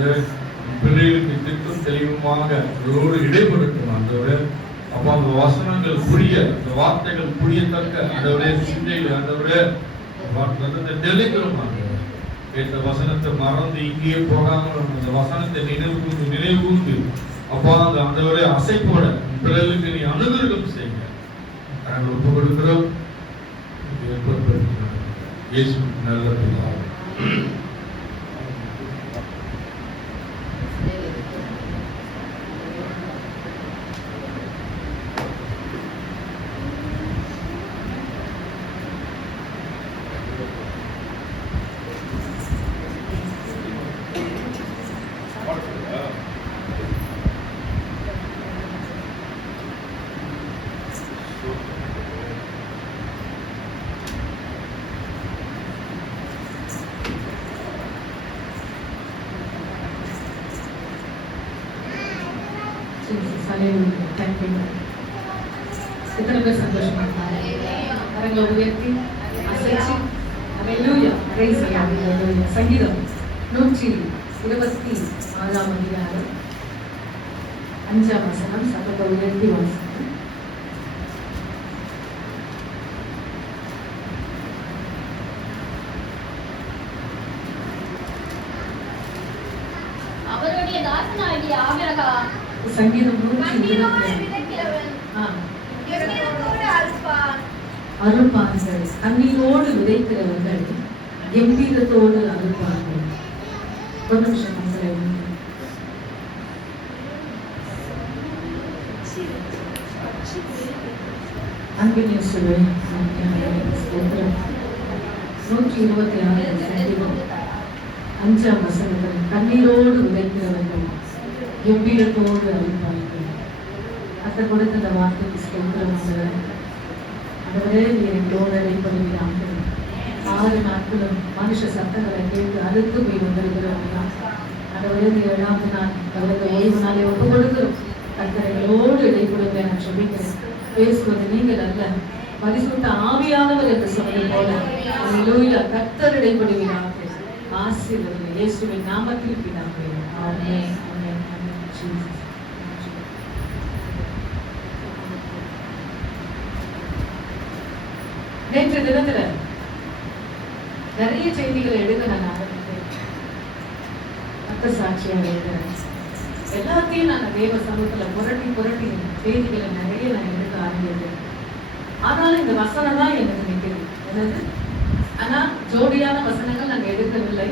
ஆண்டவரே பிள்ளைகளுக்கு திட்டம் தெளிவுமாக அதோடு இடைப்படுத்தும் ஆண்டவரே. அப்போ அந்த வசனங்கள் புரிய, அந்த வார்த்தைகள் புரியத்தக்க ஆண்டவரே சிந்தையில் ஆண்டவரே வசனத்தை தெளிக்கிறோம் ஆண்டவரே. கேட்ட வசனத்தை மறந்து இங்கேயே போகாமல் அந்த வசனத்தை நினைவு கூர்ந்து அப்பா அந்த ஆண்டவரே அசைப்போட பிள்ளைகளுக்கு நீ அனுகிரகம் செய்யுங்க. நாங்கள் ஒப்பு கொடுக்கிறோம். இயேசு நல்ல பிதாவே. எத்தனை பேர் சந்தோஷமா கரங்களை உயர்த்தி அசைச்சு ஹல்லேலூயா பிரைஸ் ஹல்லேலூயா. சங்கீதம் 124 அதிகாரம் 5ஆம் வசனம் சத்தத்தை உயர்த்தி வாசிக்கிறேன். அவருடைய தாசனாகிய ஆபிரகாம் சங்கீதம் 124 அறுப்பார்கள், கண்ணீரோடு விதைக்கிறவர்கள் கம்பீரத்தோடு அறுப்பார்கள். ஒரு நிமிஷம் அன்பின் இயேசுவே 126 சங்கீதம் 5ஆம் வசனத்தில் கண்ணீரோடு விதைக்கிறவர்கள் கம்பீரத்தோடு அறுப்பார்கள். அத்தை கொடுத்த அந்த வார்த்தைக்கு ஸ்தோத்திரம். அதுவரை நீ எங்களோடு இடைப்படுகிறாங்க. 6 நாட்களும் மனுஷ சத்தங்களை கேட்டு அழுத்து போய் வந்திருக்கிறோம். அதுவரை 7ஆவது நாள் அவருக்கு ஓய்வு நாளை ஒப்பு கொடுக்கிறோம். கர்த்தர்களோடு இடைப்படுங்க நான் சொல்லிக்கிறேன். பேசுவது நீங்கள் அல்ல, பரிசுத்த ஆவியானவர் என்று சொன்னது போல ஹல்லேலூயா கர்த்தர் இடைப்படுகிறார்கள். ஆசீர்வதிங்க இயேசுவின் நாமத்தில் பிதாவே. ஆமென். ஆமென். ஆமென். ஜீசஸ். நேற்று தினத்துல நிறைய செய்திகளை எடுக்க நான் ஆரம்பித்தேன். அத்த சாட்சியாக எழுதுறேன். எல்லாத்தையும் நான் தேவ சமூகத்துல புரட்டி செய்திகளை நிறைய நான் எடுக்க ஆரம்பித்தேன். ஆனாலும் இந்த வசனம் தான் எனக்கு நிற்கிறது. என்னது? ஆனா ஜோடியான வசனங்கள் நாங்க எடுக்கவில்லை.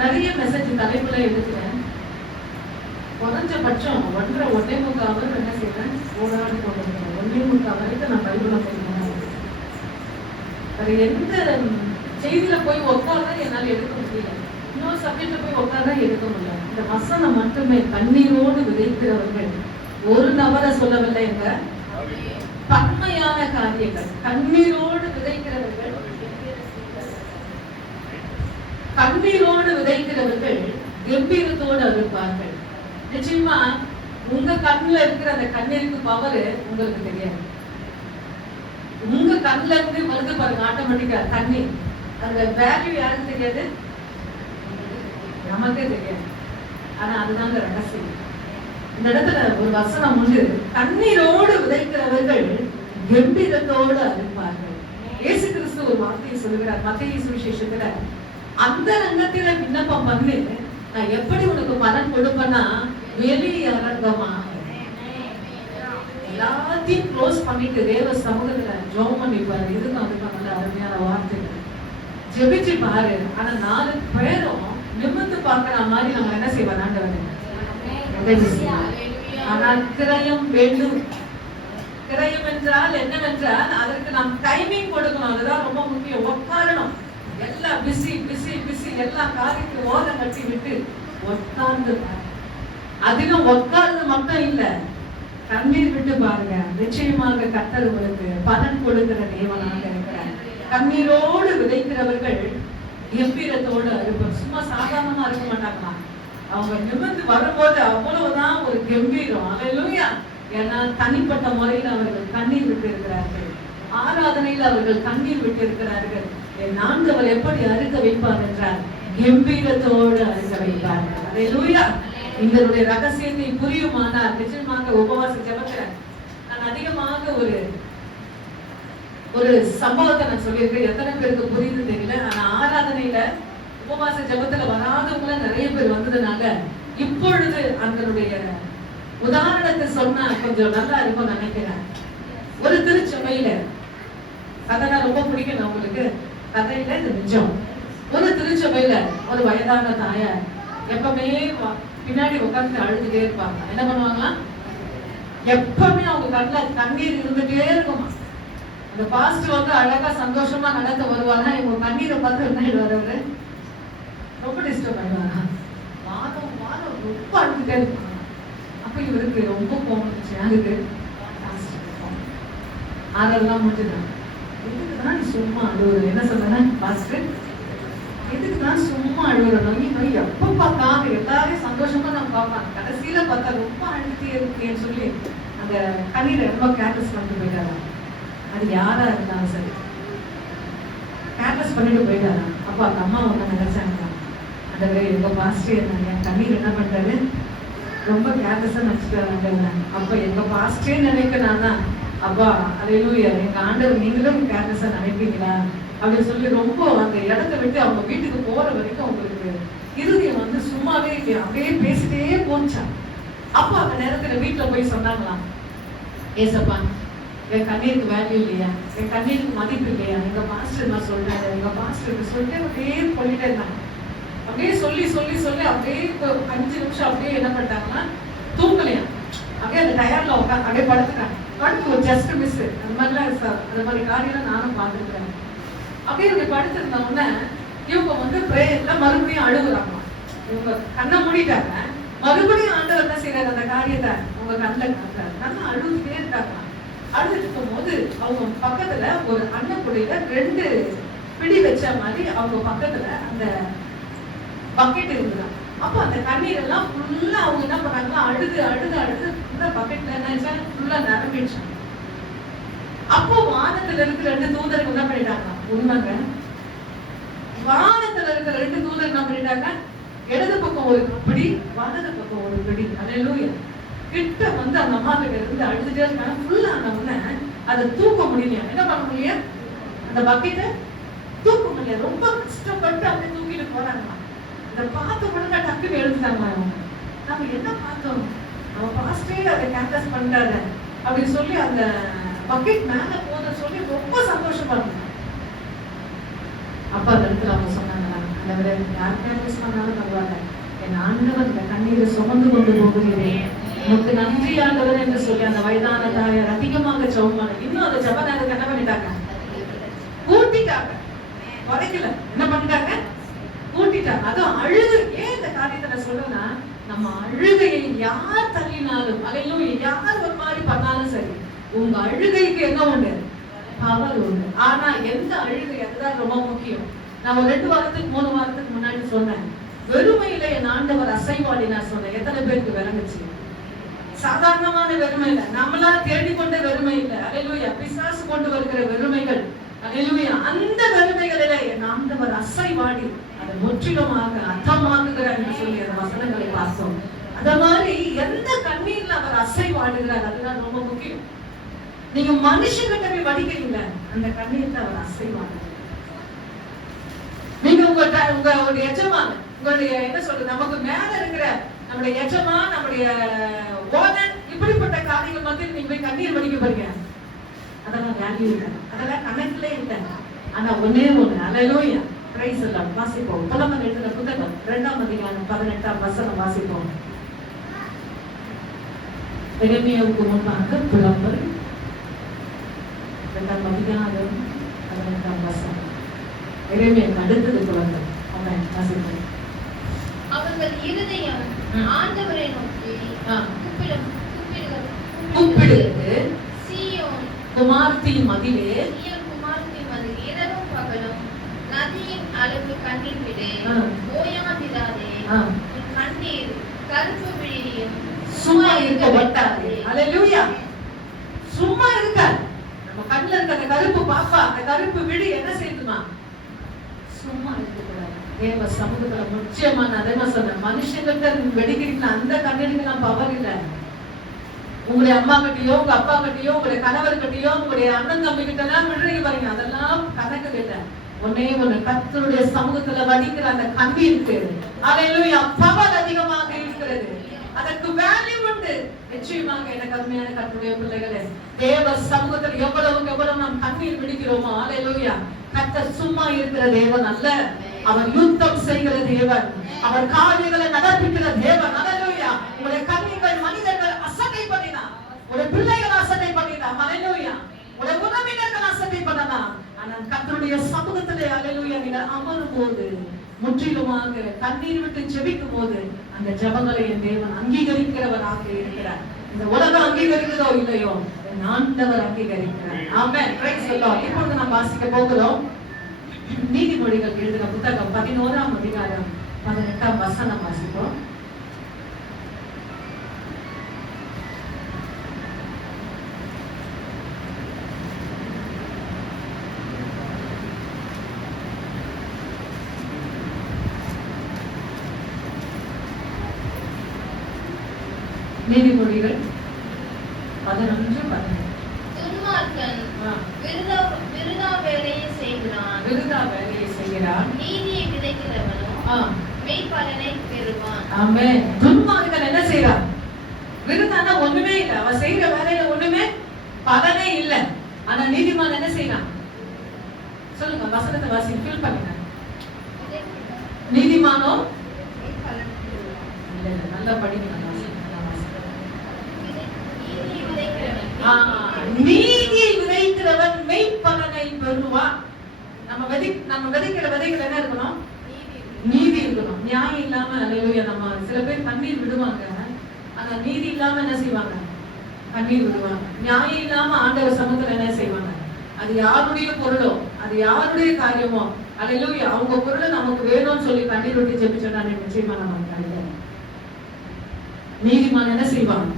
நிறைய மெசேஜ் தலைப்புல எடுக்கிறேன். குறைஞ்சபட்சம் 1.5 அவர் என்ன செய்யறேன், போராடி கொண்டிருக்கிறேன். 1.25 வரைக்கும் நான் பைபிளை போய் வேற எந்த செய்தியில போய் உட்கார்ந்தா என்னால எடுக்க முடியல. இன்னொரு சப்ஜெக்ட்ல போய் உட்கார்ந்தா எடுக்க முடியல. இந்த வசனம் மட்டுமே கண்ணீரோடு விதைக்கிறவர்கள் ஒரு நபரை சொல்லவில்லை என்ற பன்மையான காரியங்கள். கண்ணீரோடு விதைக்கிறவர்கள் கம்பீரத்தோடு அறுப்பார்கள். நிச்சயமா உங்க கண்ணுல இருக்கிற அந்த கண்ணீருக்கு பவர் உங்களுக்கு தெரியாது. உங்க கண்ணுல இருந்து வருது பாருங்க ஆட்டோமேட்டிக்கா தண்ணீர், அந்த வேல்யூ யாருக்கு தெரியாது? நமக்கே தெரியாது. ஆனா அதுதாங்க ரகசியம். இந்த இடத்துல ஒரு வசனம் உண்டு, கண்ணீரோடு விதைக்கிறவர்கள் கம்பீரத்தோடு அறுப்பார்கள். இயேசு கிறிஸ்து ஒரு வார்த்தையை சொல்லுகிறார் மத்தேயு சுவிசேஷத்துல, அந்த ரங்கத்தில விண்ணப்பம் பண்ணு, நான் எப்படி உனக்கு பலன் கொடுப்பேன்னா வெளியரங்கமாக. எல்லாத்தையும் க்ளோஸ் பண்ணிட்டு தேவ சமூகத்துல ஜெபம் பண்ணிப்பாரு. இதுக்கு அதுக்கு நல்ல அருமையான வார்த்தைகள் ஜெபிச்சு பாரு. ஆனா 4 பேரும் நிமிர்ந்து பார்க்கிற மாதிரி நம்ம என்ன செய்வோம்? ஆண்டவரே ஆனால் கிரயம் வேண்டும். கிரயம் என்றால் என்னவென்றால் அதற்கு நாம் டைமிங் கொடுக்கணும். அதுதான் ரொம்ப முக்கியம். உட்காரணும். எல்லாம் பிஸி எல்லா காரியத்தையும் ஓரம் கட்டி விட்டு உட்கார்ந்து அதிலும் உட்கார்ந்து மட்டும் இல்ல, கண்ணீர் விட்டு பாருங்க. நிச்சயமாக கர்த்தர் உங்களுக்கு பலன் கொடுக்கிற தேவனாக இருக்கிறார். கண்ணீரோடு விதைக்கிறவர்கள் கம்பீரத்தோடு அறுப்பார். சும்மா சாதாரணமா இருக்க மாட்டாங்களா? அவங்க நிமிர்ந்து வரும்போது அவ்வளவுதான் ஒரு கம்பீரம். அல்லேலூயா. ஏன்னா தனிப்பட்ட முறையில் அவர்கள் கண்ணீர் விட்டு இருக்கிறார்கள். ஆராதனையில் அவர்கள் கண்ணீர் விட்டு இருக்கிறார்கள். என் ஆண்டவர் எப்படி அறுக்க வைப்பார் என்றால் கம்பீரத்தோடு அழுக வைப்பார்கள். அல்லேலூயா. இதனுடைய ரகசியத்தை புரியுமானால் நிச்சயமாக உபவாச ஜெபத்துல நான் அதிகமாக ஒரு சம்பவத்தை நான் சொல்லியிருக்கேன். எத்தனை பேருக்கு புரியுது தெரியல. ஆனா ஆராதனையில உபவாச ஜெபத்துல வராதவங்கள நிறைய பேர் வந்ததுனால இப்பொழுது அதனுடைய உதாரணத்தை சொன்னா கொஞ்சம் நல்லா இருக்கும் நினைக்கிறேன். ஒரு திருச்சபையில கதை ரொம்ப பிடிக்கும் உங்களுக்கு. கதையில இந்த நிஜம். ஒரு திருச்சபையில ஒரு வயதான தாயார் எப்பவுமே பின்னாடி உட்கார்ந்து அழுதுட்டே இருப்பாங்க. என்ன பண்ணுவாங்களா? எப்பவுமே அவங்க கண்ணுல கண்ணீர் இருந்துட்டே இருக்குமா. அந்த பாஸ்டர் வந்து அழகா சந்தோஷமா நடந்து வருவாங்க. இவங்க கண்ணீரை பார்த்து என்ன ஆயிடுவாரு? ரொம்ப டிஸ்டர்ப் ஆயிடுவாங்க. வாரம் வாரம் ரொம்ப அழுதுட்டே இருப்பாங்க. அப்ப இவருக்கு ரொம்ப கோவம் அதுக்கு ஆறெல்லாம் முடிஞ்சுதான். எதுக்குதான் நீ சும்மா அழுவுற? என்ன சொன்ன பாஸ்டர்? எதுக்குதான் சும்மா அழுகுறோம்? நீ எப்ப பார்த்தாலும் எல்லாரையும் சந்தோஷமா நான் பார்ப்பாங்க. கடைசியில பார்த்தா ரொம்ப அழுதுட்டே இருக்கேன்னு சொல்லி அந்த கண்ணீரை ரொம்ப கேர்லெஸ் பண்ணிட்டு போயிட்டாரா. அது யாரா இருந்தாலும் சரி கேர்லெஸ் பண்ணிட்டு போயிட்டாரா. அப்ப அந்த அம்மா வந்து நினைச்சாங்க, அந்த எங்க பாஸ்டர் என் கண்ணீர் என்ன பண்றாரு, ரொம்ப கேர்லெஸ்ஸா நினைச்சிட்டாங்க. அப்ப எங்க பாஸ்டரே நினைக்கிறானா, அப்பா அல்லேலூயா, எங்க ஆண்டவர் நீங்களும் கேர்லெஸ்ஸா நினைப்பீங்களா அப்படின்னு சொல்லி ரொம்ப அந்த இடத்த விட்டு அவங்க வீட்டுக்கு போற வரைக்கும் அவங்களுக்கு இருதயம் வந்து சும்மாவே அப்படியே பேசிட்டே போச்சா. அப்ப அந்த நேரத்துல வீட்டுல போய் சொன்னாங்களாம், ஏசப்பா என் கண்ணீருக்கு வேல்யூ இல்லையா, என் கண்ணீருக்கு மதிப்பு இல்லையா, எங்க பாஸ்டர் நான் சொல்றாரு, எங்க பாஸ்டர் சொல்லிட்டு அப்படியே சொல்லிட்டே இருந்தாங்க. அப்படியே சொல்லி சொல்லி சொல்லி அப்படியே 5 நிமிஷம் அப்படியே என்ன பண்ணிட்டாங்கன்னா தூங்கலையா. அப்படியே அந்த டயர்ல உட்காந்து அப்படியே படுத்துட்டாங்க. படுத்து ஜஸ்ட் மிஸ் அந்த மாதிரிலாம் சார் அந்த மாதிரி காரியெல்லாம் நானும் பார்த்துருக்கேன். அப்படியே இப்படி படுத்திருந்த உடனே இவங்க வந்து பிரேயர்ல மறுபடியும் அழுகுறாங்க. இவங்க கண்ணை மூடிட்டாங்க. மறுபடியும் ஆண்டவர் என்ன செய்யறாரு, அந்த காரியத்தை உங்க கண்ணில் காட்டுறாரு. நல்லா அழுதுட்டே இருக்காங்க. அழுதுட்டு இருக்கும் போது அவங்க பக்கத்துல ஒரு அன்னக்குடியில 2 பிடி வச்ச மாதிரி அவங்க பக்கத்துல அந்த பக்கெட் இருந்துதான். அப்போ அந்த கண்ணீர் எல்லாம் ஃபுல்லா அவங்க என்ன பண்ணாங்கன்னா அழுது அழுது அழுது இந்த பக்கெட்ல என்ன ஃபுல்லா நிரம்பிடுச்சு. அப்போ வானத்துல இருக்கிற 2 தூதர்கள் என்ன பண்ணிட்டாங்க, உண்மைங்க வானத்துல இருக்கிற 2 தூதர்கள் என்ன பண்ணிட்டாங்க, இடது பக்கம் ஒரு பிடி வலது பக்கம் ஒரு பிடி. அல்லேலூயா. கிட்ட வந்து அந்த அம்மா கிட்ட இருந்து அழுதுட்டே இருக்காங்க. ஃபுல்லா ஆனவுடனே அதை தூக்க முடியலையா. என்ன பண்ண முடியும், அந்த பக்கெட்டை தூக்க முடியல. ரொம்ப கஷ்டப்பட்டு அப்படியே தூக்கிட்டு போறாங்க. அதை பார்த்த உடனே டக்குன்னு எழுந்துட்டாங்க. நம்ம என்ன பார்த்தோம், நம்ம பாஸ்டே அதை கேம்பஸ் பண்ணிட்டாரு அப்படின்னு சொல்லி அந்த பக்கெட் மேல போத சொல்லி ரொம்ப சந்தோஷமா இருந்தாங்க. அப்ப அந்த இடத்துல அவங்க சொன்னாங்க, அந்த விட யார் கேம்பஸ் பண்ணாலும் பரவாயில்ல, என் ஆண்டவர் இந்த கண்ணீரை சுமந்து கொண்டு போகிறேன், உனக்கு நன்றி ஆண்டவர் என்று சொல்லி அந்த வயதான தாயார் அதிகமாக ஜெபம் இன்னும் அந்த ஜெப நேரத்தை என்ன பண்ணிட்டாங்க, கூட்டிட்டாங்க. வரைக்கல, என்ன பண்ணிட்டாங்க, கூட்டிட்டாங்க. அதுவும் அழுது. ஏன் இந்த காரியத்தை நான் சொல்றேன்னா, நம்ம அழுகையை யார் தள்ளினாலும் அல்லேலூயா, யார் ஒரு மாதிரி பண்ணாலும் சரி, உங்க அழுகைக்கு என்ன உண்டு, பவர் உண்டு. ஆனா எந்த அழுகை, அதுதான் ரொம்ப முக்கியம். நான் ஒரு 2 வாரத்துக்கு 3 வாரத்துக்கு முன்னாடி சொன்னேன், வெறுமையில என் ஆண்டவர் அசைவாடி நான் சொன்னேன். எத்தனை பேருக்கு விளங்குச்சு? சாதாரணமான வெறுமை இல்ல, நம்மளா தேடிக்கொண்ட வெறுமை இல்ல. அல்லேலூயா. பிசாசு கொண்டு வருகிற வெறுமைகள். அல்லேலூயா. அந்த வெறுமைகளில என் ஆண்டவர் அசைவாடி அதை முற்றிலுமாக அர்த்தமாக்குகிறார் என்று சொல்லி அந்த வசனங்களை பார்த்தோம். அந்த மாதிரி எந்த கண்ணீர்ல அவர் அசைவாடுகிறார், அதுதான் ரொம்ப முக்கியம். நீங்க மனுஷங்கிட்ட போய் வடிக்கிறீங்க, அந்த கண்ணீர்ல அவர் அசைவாடுகிறார். நீங்க உங்களுடைய எஜமான, உங்களுடைய என்ன சொல்றது, நமக்கு மேல இருக்கிற நம்முடைய எஜமான், நம்முடைய ஓனர், இப்படிப்பட்ட காரியங்கள் மத்தியில் நீங்க போய் கண்ணீர் வடிக்க போறீங்க, அதெல்லாம் வேல்யூ இல்லை, அதெல்லாம் கணக்கிலே இல்லை. ஆனா ஒன்னே ஒண்ணு, அல்லேலூயா, பிரைஸ் எல்லாம் வாசிப்போம். புலம்பல் எழுதின புத்தகம் 2ஆம் அதிகாரம் 18ஆம் வசனம் வாசிப்போம். எரேமியாவுக்கு முன்பாக புலம்பல் 2ஆம் அதிகாரம் 18ஆம் வசனம். எரேமியாவுக்கு அடுத்தது புலம்பல். அவன் வாசிப்போம். அவர்கள் இருதயம் ஆண்டவரை நோக்கி கூப்பிடுகிறது, சீயோன் குமாரத்தின் மதிலே, குமாரத்தின் மதில் இரவும் பகலும் நதியின் அளவு கண்ணீர் விடு, ஓயாதிராதே, உன் கண்ணீர் கருப்பு விழியும் சும்மா இருக்க மாட்டாது. அல்லேலூயா. சும்மா இருக்க, நம்ம கண்ணுல இருக்க அந்த கருப்பு பாப்பா, அந்த கருப்பு விழி என்ன செய்யுமா, சும்மா இருக்க கூடாது. தேவ சமூகத்துல முக்கியமான அதே சொன்ன மனுஷங்கள்ட்ட வெடிக்கிறீங்களா அந்த கண்ணீருக்கெல்லாம் பவர் இல்லை. உங்களுடைய அம்மா கிட்டயோ உங்க அப்பா கிட்டயோ உங்களுடைய கணவர் கிட்டயோ உங்களுடைய அண்ணன் தம்பி கிட்ட எல்லாம் விடுறீங்க பாருங்க, அதெல்லாம் கணக்கு இல்லை. ஒன்னே ஒண்ணு கர்த்தருடைய சமூகத்துல வடிக்கிற அந்த கண்ணீருக்கு அல்லேலூயா பவர் அதிகமாக இருக்கிறது. அதற்கு வேல்யூ உண்டு. நிச்சயமாக எனக்கு அருமையான கர்த்தருடைய பிள்ளைகளே, தேவ சமூகத்தில் எவ்வளவுக்கு எவ்வளவு நாம் கண்ணீர் விடுகிறோமோ அல்லேலூயா, கர்த்தர் சும்மா இருக்கிற தேவன் அல்ல, அவர் யுத்தம் செய்கிற தேவன், அவர் காரியங்களை நடப்பிக்கிற தேவன். அல்லேலூயா. உங்களுடைய கண்ணீர்கள் மனிதர்கள் அசட்டை பண்ணினா, உங்களுடைய பிள்ளைகள் அசட்டை பண்ணினா, அல்லேலூயா, உங்களுடைய உறவினர்கள் அசட்டை பண்ணனா, ஆனால் கர்த்தருடைய சமூகத்திலே அல்லேலூயா நீங்கள் அமரும் போது, முற்றிலுமாக கண்ணீர் விட்டு ஜெபிக்கும் போது அந்த ஜெபங்களை என் தேவன் அங்கீகரிக்கிறவராக இருக்கிறார். இந்த உலகம் அங்கீகரிக்கிறதோ இல்லையோ, ஆண்டவர் அங்கீகரிக்கிறார். ஆமென். Praise the Lord. இப்பொழுது நாம் வாசிக்க போகிறோம் நீதிமொழிகள் எழுதின புத்தகம் 11ஆம் அதிகாரம் 18ஆம் வசனம் வாசிப்போம். நீதிமொழிகள் 11:18. துன்மார்க்கன் விருதா வேலையை செய்கிறான், விருதா வேலையை செய்கிறான், நீதியை விதைக்கிறவனோ மெய்ப்பலனை பெறுவான். ஆமென். துன்மார்க்கன் என்ன செய்றான்? விருதானா ஒண்ணுமே இல்ல, அவன் செய்யற வேலையில ஒண்ணுமே பலனே இல்ல. ஆனா நீதிமான் என்ன செய்யறான்? சொல்லுங்க, வசனத்தை வாசி, ஃபில் பண்ணுங்க. நீதிமானோ இல்ல, நல்லா படிக்கணும். நீதியை விதைக்கிறவன் மெய்ப்பலனை பெறுவான். நம்ம விதைக்கிற விதைகள் என்ன இருக்கணும்? நீதி இருக்கணும். நியாயம் இல்லாம அல்லேலூயா, நம்ம சில பேர் கண்ணீர் விடுவாங்க, ஆனா நீதி இல்லாம என்ன செய்வாங்க? கண்ணீர் விடுவாங்க. நியாயம் இல்லாம ஆண்டவர் சமூகத்துல என்ன செய்வாங்க? அது யாருடைய பொருளோ, அது யாருடைய காரியமோ, அல்லேலூயா, அவங்க பொருளை நமக்கு வேணும்னு சொல்லி கண்ணீர் விட்டு ஜெபிச்சோம்னா நிச்சயமா நம்ம கிடைக்கும். நீதிமான் என்ன செய்வான்?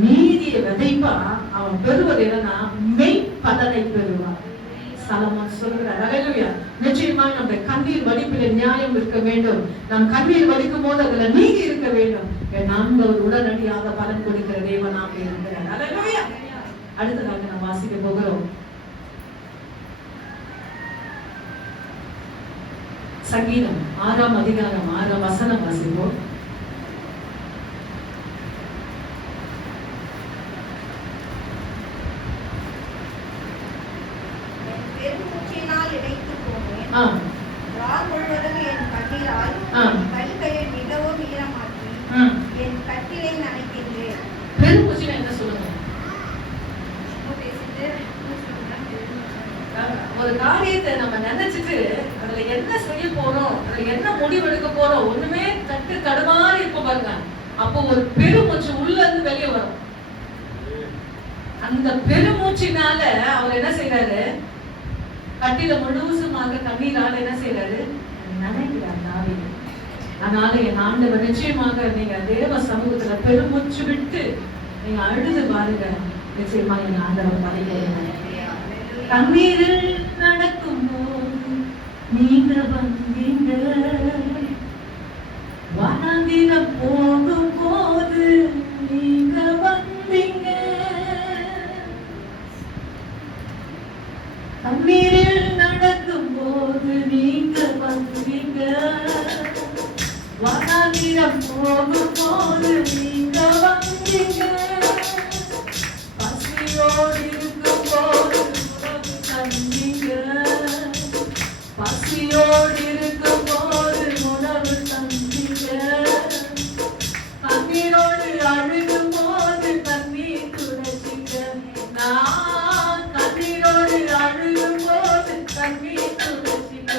நீதியை விதைப்பா, அவன் பெறுவது என்னன்னா மெய்ப்பலனை பெறுவான். சாலமோன் சொல்கிறார். அல்லேலூயா. நிச்சயமாக நம்முடைய கண்ணீர் வடிப்பில் நியாயம் இருக்க வேண்டும். நாம் கண்ணீர் வடிக்கும் போது அதுல நீதி இருக்க வேண்டும். ஆண்டவர் உடனடியாக பலன் கொடுக்கிற தேவனாக இருக்கிறார். அல்லேலூயா. அடுத்ததாக நாம் வாசிக்க போகிறோம் சங்கீதம் 6ஆம் அதிகாரம் 6ஆம் வசனம் வாசிப்போம். ஒரு காரியத்தை நம்ம நினைச்சிட்டு அதுல என்ன செய்ய போறோம், அதுல என்ன முடிவெடுக்க போறோம், ஒண்ணுமே தட்டு தடுமாறி இருப்ப பாருங்க. அப்போ ஒரு பெருமூச்சு உள்ள இருந்து வெளியே வரும். அந்த பெருமூச்சினால அவர் என்ன செய்யறாரு? கட்டில முழுசுமாக கண்ணீரால என்ன செய்யறாரு? நினைக்கிறார் தாவீது. அதனால என் ஆண்டவர் நிச்சயமாக நீங்க தேவ சமூகத்துல பெருமூச்சு விட்டு நீங்க அழுது பாருங்க, நிச்சயமா என் ஆண்டவர் படைக்கிறார். கண்ணீரில் நடக்கும் போது நீங்க வந்தீங்க, வனாந்திரம் போகும் போது நீங்க வந்தீங்க. கண்ணீரில் நடக்கும் போது நீங்க வந்தீங்க, வனாந்திரம் போகும் போது நீங்க வந்தீங்க. பசியோடு இருக்கும் போது பசியோடு இருக்கும் போது உணவு தந்தீங்க, கண்ணீரோடு அழுகும் போது கண்ணீர் துடைச்சீங்க. நான் கண்ணீரோடு அழுகும் போது கண்ணீர் துடைச்சீங்க.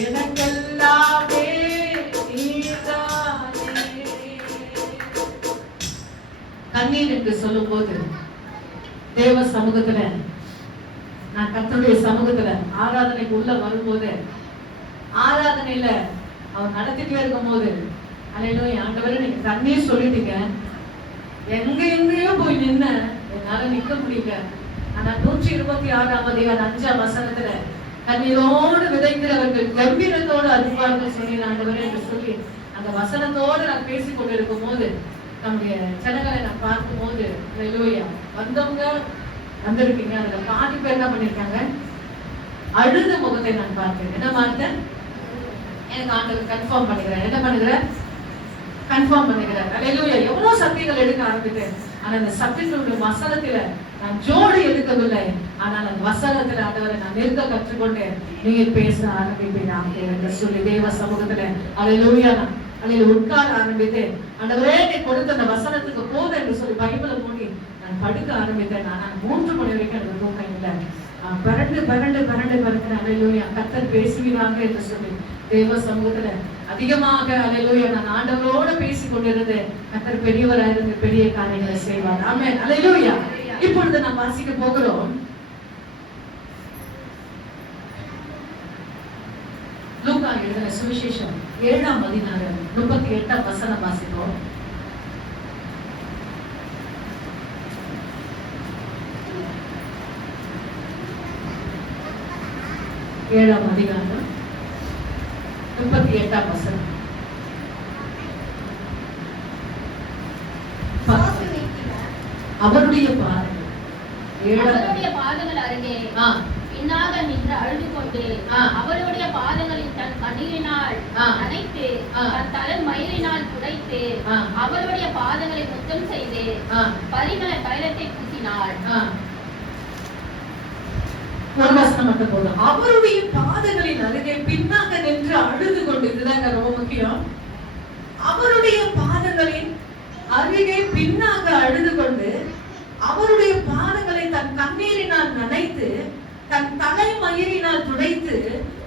எனக்கெல்லாமே நீதானே. கண்ணீர் என்று சொல்லும் போது தேவ சமூகத்துல, நான் கர்த்தருடைய சமூகத்துல ஆராதனைக்கு உள்ள வரும்போது, ஆராதனையில அவர் நடத்திட்டே இருக்கும் போது, அல்லேலூயா ஆண்டவரே நீங்க கண்ணீர் சொல்லிட்டீங்க, எங்கேயோ போய் நின்ன என்னால நிக்க முடியல. ஆனா 126ஆம் அதிகாரம் 5ஆம் வசனத்துல கண்ணீரோடு விதைக்கிறவர்கள் கம்பீரத்தோடு அறுப்பார்கள் சொன்னீங்க ஆண்டவரே என்று சொல்லி அந்த வசனத்தோடு நான் பேசிக் கொண்டிருக்கும் போது, நம்முடைய ஜனங்களை நான் பார்க்கும் போது, அல்லேலூயா வந்தவங்க வந்திருக்கீங்க, அதுல பாதி பேர் என்ன பண்ணிருக்காங்க, அழுத முகத்தை நான் பார்த்தேன். என்ன பார்த்தேன்? எனக்கு ஆண்டவர் கன்ஃபார்ம் பண்ணுகிறேன். என்ன பண்ணுகிறேன்? கன்ஃபார்ம் பண்ணுகிறார். அல்லேலூயா. எவ்வளவு சத்தியங்கள் எடுக்க ஆரம்பித்தேன். ஆனா அந்த சத்தியங்களுடைய வசனத்துல நான் ஜோடி எடுக்கவில்லை. ஆனால் அந்த வசனத்துல ஆண்டவரை நான் நிற்க கற்றுக்கொண்டேன். நீர் பேச ஆரம்பிப்பீங்க என்று சொல்லி தேவ சமூகத்துல அல்லேலூயா அல்லேலூயா உட்கார ஆரம்பித்தேன். ஆண்டவரே நீ கொடுத்த அந்த வசனத்துக்கு போதும் என்று சொல்லி பைபிளை மூடி நான் படுக்க ஆரம்பித்தேன். நான் 3 மணி வரைக்கும் எனக்கு தூக்கம் இல்லை. பரண்டு அல்லேலூயா கர்த்தர் பேசுகிறாங்க என்று சொல்லி தேவ சமூகத்துல அதிகமாக அல்லேலூயா நான் ஆண்டவரோட பேசிக் கொண்டிருந்தேன். கர்த்தர் பெரியவரா இருந்து பெரிய காரியங்களை செய்வார். ஆமென். அல்லேலூயா. இப்பொழுது நாம் வாசிக்க போகிறோம் லூக்கா எழுதின சுவிசேஷம் 7ஆம் அதிகாரம் 38ஆம் வசனம் வாசிப்போம். ஏழாம் அதிகாரம் 38ஆம் வசனம். அவருடைய பாதங்கள் அருகே பின்னாக நின்று அழுது கொண்டு அவருடைய பாதங்களில் தன் கண்ணீரினால் நனைத்து தன் தலை மயிரினால் துடைத்து அவருடைய பாதங்களை முத்தம் செய்து பரிமள தைலத்தை பூசினாள். ஒரு வசனம் மட்டும் போதும். அவருடைய பாதங்களின் அருகே பின்னாக நின்று அழுது கொண்டு, இதுதாங்க ரொம்ப முக்கியம். அவருடைய பாதங்களின் அருகே பின்னாக அழுது கொண்டு அவருடைய பாதங்களை தன் கண்ணீரினால் நனைத்து தன் தலை மயிரினால் துடைத்து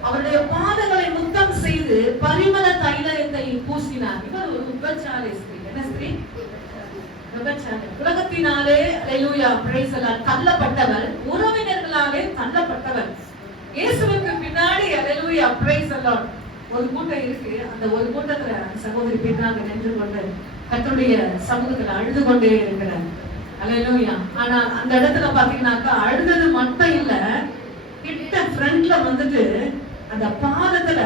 அவருடைய பாதங்களை முத்தம் செய்து பரிமள தைலத்தை பூசினார். இவர் ஒரு உபச்சாரி ஸ்திரீ. என்ன ஸ்திரீ? உபச்சாரி. உலகத்தினாலே அல்லேலூயா பிரைஸ் தி லார்ட் தள்ளப்பட்டவர், உறவினர்களாலே தள்ளப்பட்டவர். இயேசுவுக்கு பின்னாடி அல்லேலூயா பிரைஸ் தி லார்ட் ஒரு கூட்டம் இருக்கு. அந்த ஒரு கூட்டத்துல சகோதரி பின்னாக நின்று கொண்டு கர்த்தருடைய சமூகத்துல அழுது கொண்டே இருக்கிறார். அல்லேலூயா. ஆனா அந்த இடத்துல பாத்தீங்கன்னாக்கா அழுது மட்டும் இல்ல, கிட்ட ஃப்ரண்ட்ல வந்துட்டு அந்த பாதத்துல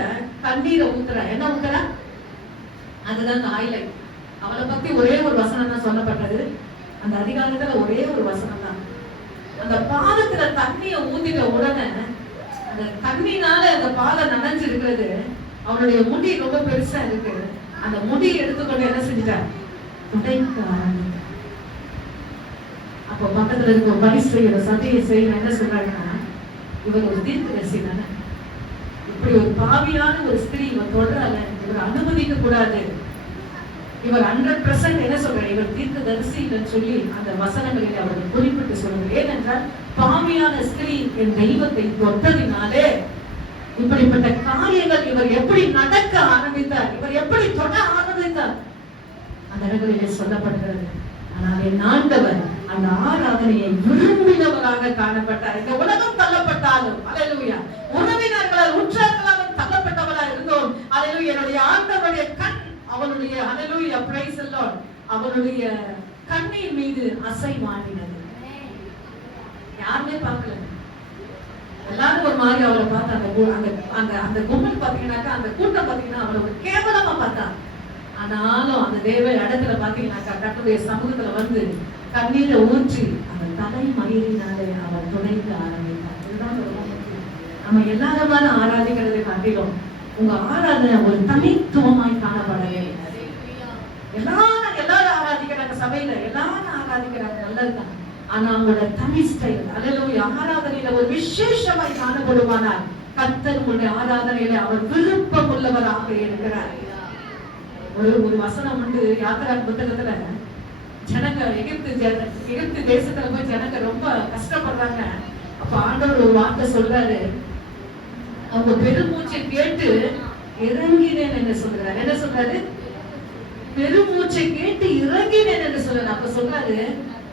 கண்ணீரை ஊத்துற. என்ன ஊத்துற? அதுதான் ஹைலைட். அவளை பத்தி ஒரே ஒரு வசனம் தான் சொல்லப்பட்டது. அந்த அதிகாரத்துல ஒரே ஒரு வசனம் தான். அந்த பாதத்துல தண்ணிய ஊத்திட்ட உடனே அந்த தண்ணினால அந்த பாதம் நனைஞ்சு இருக்கிறது. அவளுடைய முடி ரொம்ப பெருசா இருக்கு. அந்த முடியை எடுத்துக்கொண்டு என்ன செஞ்சுட்டார்? துடைக்க ஆரம்பித்தார். அப்போ பக்கத்துல இருக்க பரிசெய்கிற சத்திய செய்ய என்ன சொல்றாங்கன்னா, இவர் ஒரு தீர்க்கதரிசி தானே, இப்படி ஒரு பாவியான ஒரு ஸ்திரீ இவர் தொடரால, இவர் அனுமதிக்க கூடாது. இவர் 100% என்ன சொல்றாரு? இவர் தீர்க்கதரிசி இல்லைன்னு சொல்லி அந்த வசனங்களில் அவர்கள் குறிப்பிட்டு சொல்றாரு. ஏனென்றால் பாவியான ஸ்திரீ என் தெய்வத்தை தொட்டதினாலே இப்படிப்பட்ட காரியங்கள் இவர் எப்படி நடக்க ஆரம்பித்தார், இவர் எப்படி தொட ஆரம்பித்தார் அந்த இடங்களிலே சொல்லப்படுகிறது. ஆனால் என் ஆண்டவர் அந்த ஆராதனையை விரும்பினவராக காணப்பட்டார். இந்த உலகம் தள்ளப்பட்டாலும் அல்லேலூயா, உறவினர்களால் உற்றார்களால் தள்ளப்பட்டவராக இருந்தோம். அல்லேலூயா, என்னுடைய ஆண்டவருடைய கண் அவனுடைய அல்லேலூயா பிரைஸ் தி லார்ட் அவனுடைய கண்ணின் மீது அசைவாடினது. யாருமே பார்க்கல. எல்லாரும் ஒரு மாதிரி அவளை பார்த்து அந்த கும்பல் பாத்தீங்கன்னாக்கா, அந்த கூட்டம் பாத்தீங்கன்னா அவளை ஒரு கேவலமா பார்த்தா. ஆனாலும் அந்த தேவ இடத்துல பாத்தீங்கன்னாக்கா கர்த்தருடைய சமூகத்துல வந்து கண்ணீரை ஊற்றி அந்த தலை மயிரினாலே அவர் துடைக்க ஆரம்பித்தார். இதுதான் ரொம்ப முக்கியம். நம்ம எல்லாருமான ஆராதிக்கிறதை காட்டிலும் உங்க ஆராதனை ஒரு தனித்துவமாய் காணப்படவே. எல்லாரும் ஆராதிக்கிறாங்க, சபையில எல்லாரும் ஆராதிக்கிறாங்க, நல்லதுதான். ஆனா அவங்களோட தனி ஸ்டைல் அல்லேலூயா ஆராதனையில ஒரு விசேஷமாய் காணப்படுவானால் கர்த்தர் உங்களுடைய ஆராதனையில அவர் விருப்பம் உள்ளவராக இருக்கிறார். ஒரு வசனம் உண்டு யாத்திரான் புத்தகத்துல, ஜனங்க எகிப்து தேசத்துல போய் ஜனங்க ரொம்ப கஷ்டப்படுறாங்க. அப்ப ஆண்டவர் ஒரு வார்த்தை சொல்றாரு, அவங்க பெருமூச்சை கேட்டு இறங்கினேன் என்று சொல்கிறார். என்ன சொல்றாரு? பெருமூச்சை கேட்டு இறங்கினேன் என்று சொல்றாரு. அப்ப சொல்றாரு,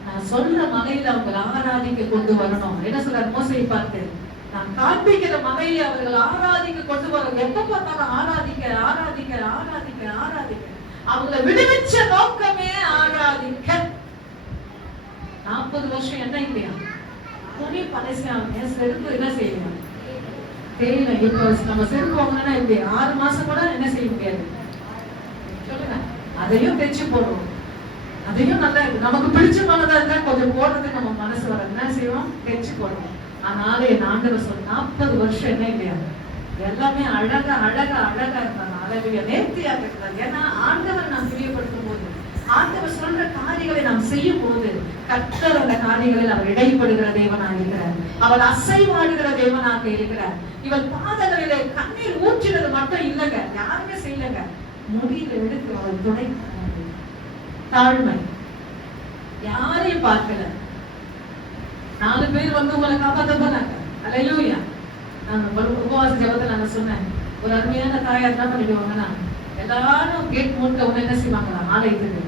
நான் சொல்ற மலையில அவங்களை ஆராதிக்க கொண்டு வரணும். என்ன சொல்றாரு மோசையை பார்த்து? நான் காண்பிக்கிற மலையில அவர்கள் ஆராதிக்க கொண்டு வரணும். எப்ப பார்த்தாலும் ஆராதிக்க ஆராதிக்க ஆராதிக்க ஆராதிக்க. அவங்களை விடுவிச்ச நோக்கமே ஆராதிக்க. 40 வருஷம் என்ன இல்லையா? துணி பழசாங்க, செருப்பு என்ன செய்யணும் தெரியல. இப்ப நம்ம செருப்பு வாங்கினா இப்படி 6 மாசம் கூட என்ன செய்ய முடியாது சொல்லுங்க. அதையும் தைச்சு போடுவோம். அதையும் நல்லா நமக்கு பிடிச்சமானதா இருந்தா கொஞ்சம் போடுறதுக்கு நம்ம மனசு வர என்ன செய்வோம், தைச்சு போடுவோம். ஆனாலும் என் ஆண்டவர் சொல்ல 40 வருஷம் என்ன இல்லையா, எல்லாமே அழகா அழகா அழகா இருந்தாங்க. அழகிய நேர்த்தியாக இருக்கிறாங்க. ஏன்னா ஆண்டவர் நாம் பிரியப்படுத்தும் போது, ஆண்டவர் சொல்ற காரியங்களை நாம் செய்யும் போது, கர்த்தர் அந்த காரியங்களில் அவர் இடைப்படுகிற தேவனாக இருக்கிறார். அவர் அசைவாடுகிற தேவனாக இருக்கிறார். இவர் பாதங்களிலே கண்ணீர் ஊற்றினது மட்டும் இல்லைங்க, யாருமே செய்யலங்க. முடியில எடுத்து அவர் துணை தாழ்மை, யாரையும் பார்க்கல. 4 பேர் வந்து உங்களை காப்பாத்த போனாங்க. அல்லேலூயா. நான் உபவாச ஜெபத்துல நான் சொன்னேன், ஒரு அருமையான தாயார் என்ன பண்ணிடுவாங்கன்னா, எல்லாரும் கேட் மூட்ட உடனே என்ன செய்வாங்களா, ஆலயத்துக்கு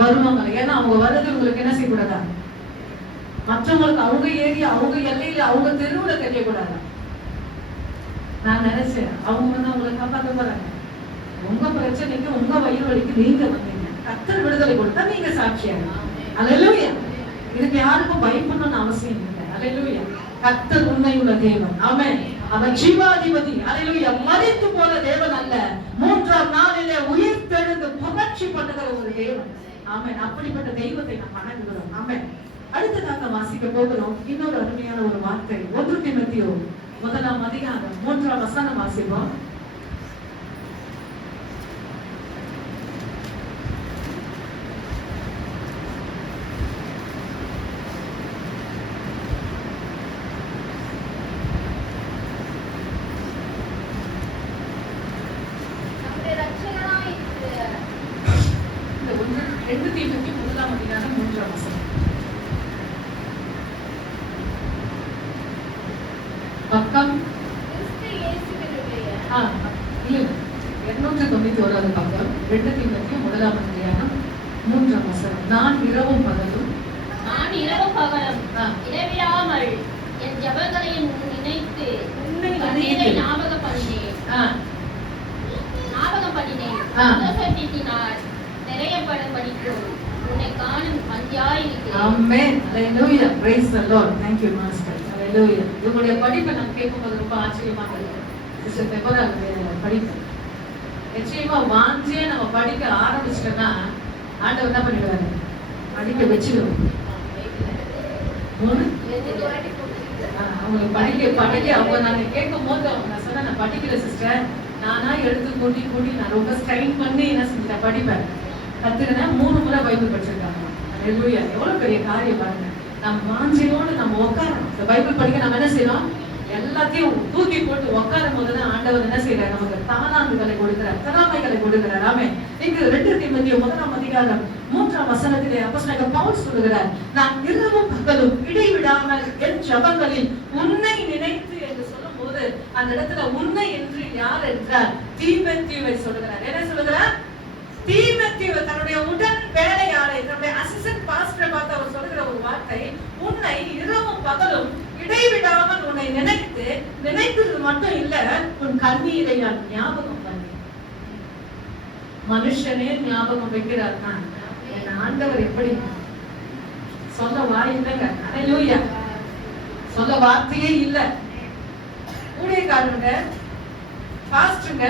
வருவாங்க. ஏன்னா அவங்க வர்றது உங்களுக்கு என்ன செய்யக்கூடாதா, மற்றவங்களுக்கு அவங்க ஏரியா அவங்க எல்லையில அவங்க தெருவுல தெரியக்கூடாது. நான் நினைச்சேன், அவங்க வந்து உங்களை காப்பாத்த போறாங்க. உங்க பிரச்சனைக்கு உங்க வயிறு வலிக்கு நீங்க வந்தீங்க, கர்த்தர் விடுதலை கொடுத்தா நீங்க சாட்சியாக. அல்லேலூயா. இதுக்கு யாருக்கும் பயப்படணும்னு அவசியம் இல்லை. அல்லேலூயா. கர்த்தர் உண்மையுள்ள தேவன். ஆமென். அவர் ஜீவாதிபதி. அல்லேலூயா. மரித்து போன தேவன் அல்ல, 3ஆம் நாளிலே உயிர் தெழுந்து புகழ்ச்சி பண்ணுகிற ஒரு தேவன். ஆமென். அப்படிப்பட்ட தெய்வத்தை நாம் வணங்குகிறோம். ஆமென். அடுத்ததாக வாசிக்க போகிறோம் இன்னொரு அருமையான ஒரு வார்த்தை. 1 தீமோத்தேயு 1ஆம் அதிகாரம் 3ஆம் வசனம் வாசிப்போம். பக்கம் 291 பக்கம் 2 தீமோத்தேயு 1ஆம் அதிகாரம் 3ஆம் வசனம். நான் இரவும் பகலும் இடைவிடாமல் என் ஜெபங்களை நினைத்து உன்னை ஞாபகம் பண்ணினேன். சந்தோஷத்தினால் நிறையப்படும்படிக்கும் உன்னை காணும் பஞ்சாயிருக்கிறேன். ஆமென். அல்லேலூயா. praise the lord. thank you master. அல்லேலூயா. உங்களுடைய படிப்பை நம்ம கேட்கும்போது ரொம்ப ஆச்சரியமாக இருக்கு. சிஸ்டர் பெபரா படிப்பு நிச்சயமா வாஞ்சியே நம்ம படிக்க ஆரம்பிச்சிட்டோம்னா ஆண்டவர் என்ன பண்ணிடுவாரு, படிக்க வச்சிடுவோம். அவங்களுக்கு படிக்க அவங்க நாங்க கேட்கும் போது நான் சொன்னேன், நான் படிக்கல சிஸ்டர், நானா எடுத்து கூட்டி நான் ரொம்ப ஸ்ட்ரைன் பண்ணி என்ன செஞ்சேன், படிப்பேன். கத்துக்கிறேன். 3 முறை பைபிள் படிச்சிருக்காங்க. அல்லேலூயா. எவ்வளவு பெரிய காரியம் பாருங்க. நம்ம வாஞ்சையோடு நம்ம உட்காரணும். இந்த பைபிள் படிக்க நம்ம என்ன செய்யணும், எல்லாத்தையும் தூக்கி போட்டு உட்காரும் போதுதான் ஆண்டவர் என்ன செய்யறாரு, நமக்கு தாளாந்துகளை கொடுக்கிறார், திறமைகளை கொடுக்கிறார். ஆமென். இங்கு 2 தீமோத்தேயு 1ஆம் அதிகாரம் 3ஆம் வசனத்திலே அப்போஸ்தலன் பவுல் சொல்லுகிறார், நான் இரவும் பகலும் இடைவிடாமல் என் ஜெபங்களில் உன்னை நினைத்து என்று சொல்லும் போது அந்த இடத்துல உன்னை என்று யார் என்றார், தீமோத்தேயுவை சொல்லுகிறார். என்ன சொல்லுகிறார்? தீமோத்தேயு தன்னுடைய உடன் வேலையாளை, தன்னுடைய அசிஸ்டன்ட் பாஸ்டர் பார்த்து அவர் சொல்லுகிற ஒரு வார்த்தை, உன்னை இரவும் பகலும் இடைவிடாமல் உன்னை நினைத்தது மட்டும் இல்ல, உன் கண்ணீரை நான் ஞாபகம் பண்ணி. மனுஷனே ஞாபகம் வைக்கிறார்னா என் ஆண்டவர் எப்படி சொல்ல வாய் இல்லைங்க. அல்லேலூயா. சொல்ல வார்த்தையே இல்ல. ஊழியக்காரங்க பாஸ்டருங்க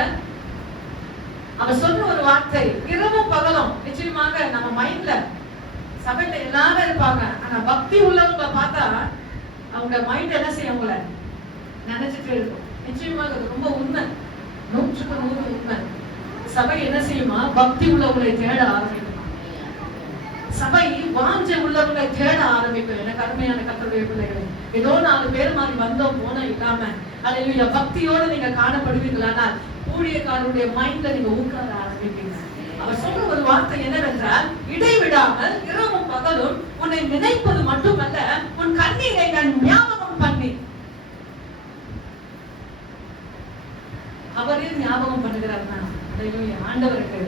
அவ சொன்ன ஒரு வார்த்தை இரவும் பகலும். நிச்சயமாக நம்ம மைண்ட்ல சபையில எல்லாரும் இருப்பாங்க, ஆனா பக்தி உள்ளவங்க பார்த்தா அவங்க மைண்ட் என்ன செய்யும், அவங்கள நினைச்சிட்டே இருக்கும். நிச்சயமாக அது ரொம்ப உண்மை, 100க்கு 100 உண்மை. சபை என்ன செய்யுமா, பக்தி உள்ளவங்களை தேட ஆரம்பிக்கும். சபை வாஞ்ச உள்ளவங்களை தேட ஆரம்பிக்கும். எனக்கு அருமையான கர்த்தருடைய பிள்ளைகளை, ஏதோ 4 பேர் மாதிரி வந்தோம் போனோம் இல்லாம அல்லேலூயா பக்தியோட நீங்க காணப்படுவீங்களானால் ஊழியக்காரருடைய மைண்ட்ல நீங்க ஊக்கார ஆரம்பிப்பீங்க. அவர் சொல்ற ஒரு வார்த்தை என்னவென்றால், இடைவிடாமல் இரவும் பகலும் உன்னை நினைப்பது மட்டுமல்ல, உன் கண்ணீரை நான் ஞாபகம் பண்ணி. அவரே ஞாபகம் பண்ணுகிறார்னா, அல்லேலூயா, ஆண்டவருக்கு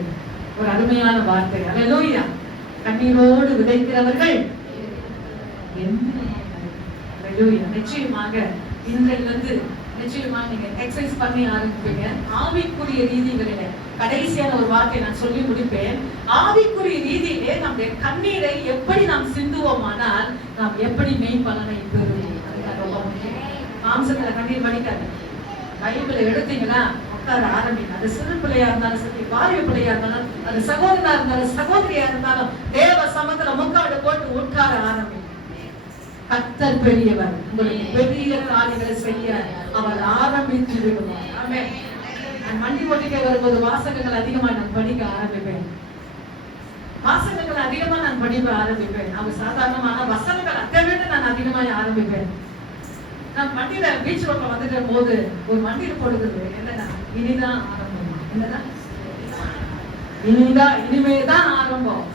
ஒரு அருமையான வார்த்தை. அல்லேலூயா. கண்ணீரோடு விதைக்கிறவர்கள் அல்லேலூயா. நிச்சயமாக இன்றையிலிருந்து நிச்சயமாக நீங்க எக்ஸசைஸ் பண்ணி ஆரம்பிப்பீங்க. ஆவிக்குரிய ரீதிகளிலே கடைசியான ஒரு வார்த்தை நான் சொல்லி முடிப்பேன். ஆவிக்குரிய ரீதியிலே நம்முடைய கண்ணீரை எப்படி நாம் சிந்துவோமானால் நாம் எப்படி மெய் பலனை பெறுவோம். அதுதான் ரொம்ப முக்கியம். மாம்சத்துல கண்ணீர் வடிக்காது. பைபிளை எடுத்தீங்கன்னா உட்கார ஆரம்பிங்க. அது சிறு பிள்ளையா இருந்தாலும் சரி, வாலிப பிள்ளையா இருந்தாலும், அது சகோதரனா இருந்தாலும் சகோதரியா இருந்தாலும் தேவ சமத்துல முக்காடு போட்டு உட்கார ஆரம்பிங்க. கர்த்தர் பெரியவர், உங்களுக்கு பெரிய காரியங்களை செய்ய அவர் ஆரம்பித்து விடுவார். ஆமென். நான் வண்டி ஓட்டிக்க வரும்போது வாசகங்கள் அதிகமா நான் படிக்க ஆரம்பிப்பேன். வாசகங்கள் அதிகமா நான் படிக்க ஆரம்பிப்பேன். அவர் சாதாரணமான வசனங்கள் அதை விட நான் அதிகமாக ஆரம்பிப்பேன். நான் வண்டியில பீச் ரோட்ல வந்துட்ட போது ஒரு வண்டியில போடுகிறது என்னன்னா, இனிதான் ஆரம்பம். என்னதான் இனிமேதான் ஆரம்பம்.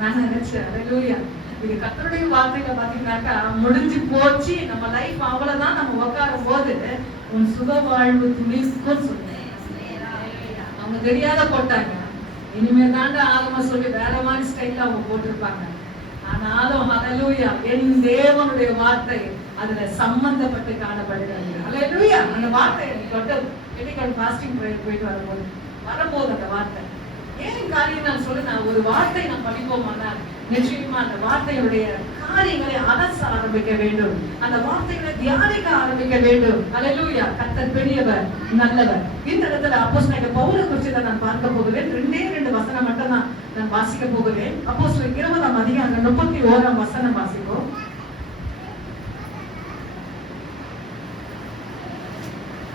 நான் நினைச்சேன், அல்லேலூயா, இது கர்த்தருடைய வார்த்தையில பாத்தீங்கன்னாக்கா முடிஞ்சு போச்சு நம்ம லைஃப், அவ்வளவுதான். நம்ம உட்காரும் போது உன் சுக வாழ்வு துளிர்க்கும் சொன்னேன். அவங்க தெரியாத போட்டாங்க. இனிமே தாண்ட ஆரம்பம் சொல்லி வேற மாதிரி ஸ்டைல்ல அவங்க போட்டிருப்பாங்க. ஆனாலும் அல்லேலூயா, என் தேவனுடைய வார்த்தை அதுல சம்பந்தப்பட்டு காணப்படுகிறது. அல்லேலூயா. அந்த வார்த்தை எனக்கு ஃபாஸ்டிங் போயிட்டு வரும்போது அந்த வார்த்தை ஏன் காரியம் நான் சொல்ல, நான் ஒரு வார்த்தை நான் படிப்போமானால் நிச்சயமா அந்த வார்த்தையுடைய காரியங்களை அலச ஆரம்பிக்க வேண்டும். அந்த வார்த்தைகளை தியானிக்க ஆரம்பிக்க வேண்டும். அல்லேலூயா. கர்த்தர் பெரியவர், நல்லவர். இந்த இடத்துல அப்போஸ்தலனாகிய பவுலை குறித்து தான் நான் பார்க்க போகிறேன். 2 வசனம் மட்டும் தான் நான் வாசிக்க போகிறேன். அப்போஸ்தலர் 20ஆம் அதிகாரம் 31ஆம் வசனம் வாசிப்போம்.